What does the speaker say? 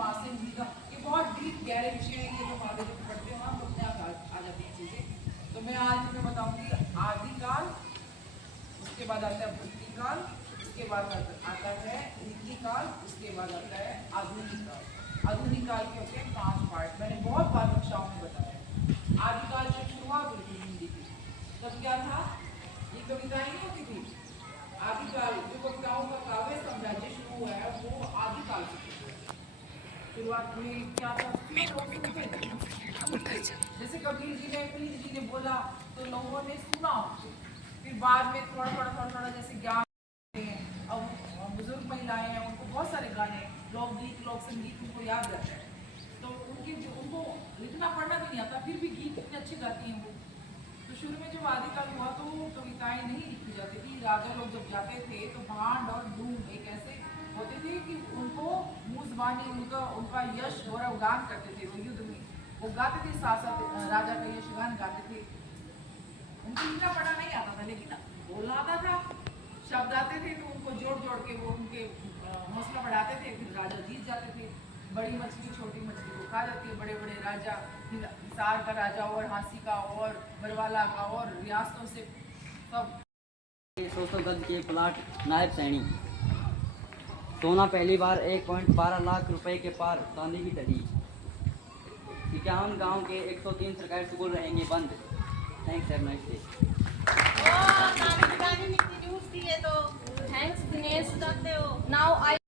वहाँ से हिंदी का, ये बहुत डीप गहरे विषय है, ये तो आगे जब पढ़ते हो तो अपने आप आ जाती हैं चीज़ें। तो मैं आज तुम्हें बताऊंगी आदिकाल, उसके बाद आता है बुद्धिकाल, उसके बाद आता है रीतिकाल, उसके बाद आता है आधुनिक काल। आधुनिक काल के होते हैं 5 पार्ट, मैंने बहुत बार कक्षाओं में बताया। आदिकाल से शुरुआत हुई थी हिंदी की, तब क्या था, ये कविताएं नहीं होती थी। आदिकाल जो कविताओं का काव्य साम्राज्य शुरू हुआ है वो आदिकाल से शुरुआत हुई। क्या था, जैसे कबीर जी ने, पीर जी ने बोला तो लोगों ने सुना, फिर बाद में थोड़ा थोड़ा जैसे ज्ञान हैं। अब बुजुर्ग महिलाएं हैं, उनको बहुत सारे गाने, लोकगीत, लोक संगीत उनको याद रहता है, तो उनको लिखना पढ़ना भी नहीं आता, फिर भी गीत इतने अच्छे गाती हैं वो। तो शुरू में जब आदिकाल हुआ तो कविताएं नहीं लिखी जाती थी। राजा लोग जब जाते थे तो भांड और धूम एक ऐसे होते थे कि उनको मुँह ज़बानी उनका यश गौरव गान करते थे। वो युद्ध में वो गाते थे, साथ साथ राजा का यशगान गाते थे। उनको लिखना पढ़ना नहीं आता था, लेकिन बोलना आता था, शब्द आते थे, तो उनको जोड़ जोड़ के वो उनके हौसला बढ़ाते थे, फिर राजा जीत जाते थे। बड़ी मछली छोटी मछली को खा जाती है। बड़े बड़े राजा, हिसार का राजा और हाँसी का और बरवाला का और रियासतों से सब। 100 गज के प्लाट नायब सैनी, सोना पहली बार 1.12 लाख रुपए के पार, चांदी की तड़ी। 51 गांव के 103 सरकारी स्कूल रहेंगे बंद। Thanks, have nice day. Thanks Dinesh, करते हो नाउ आई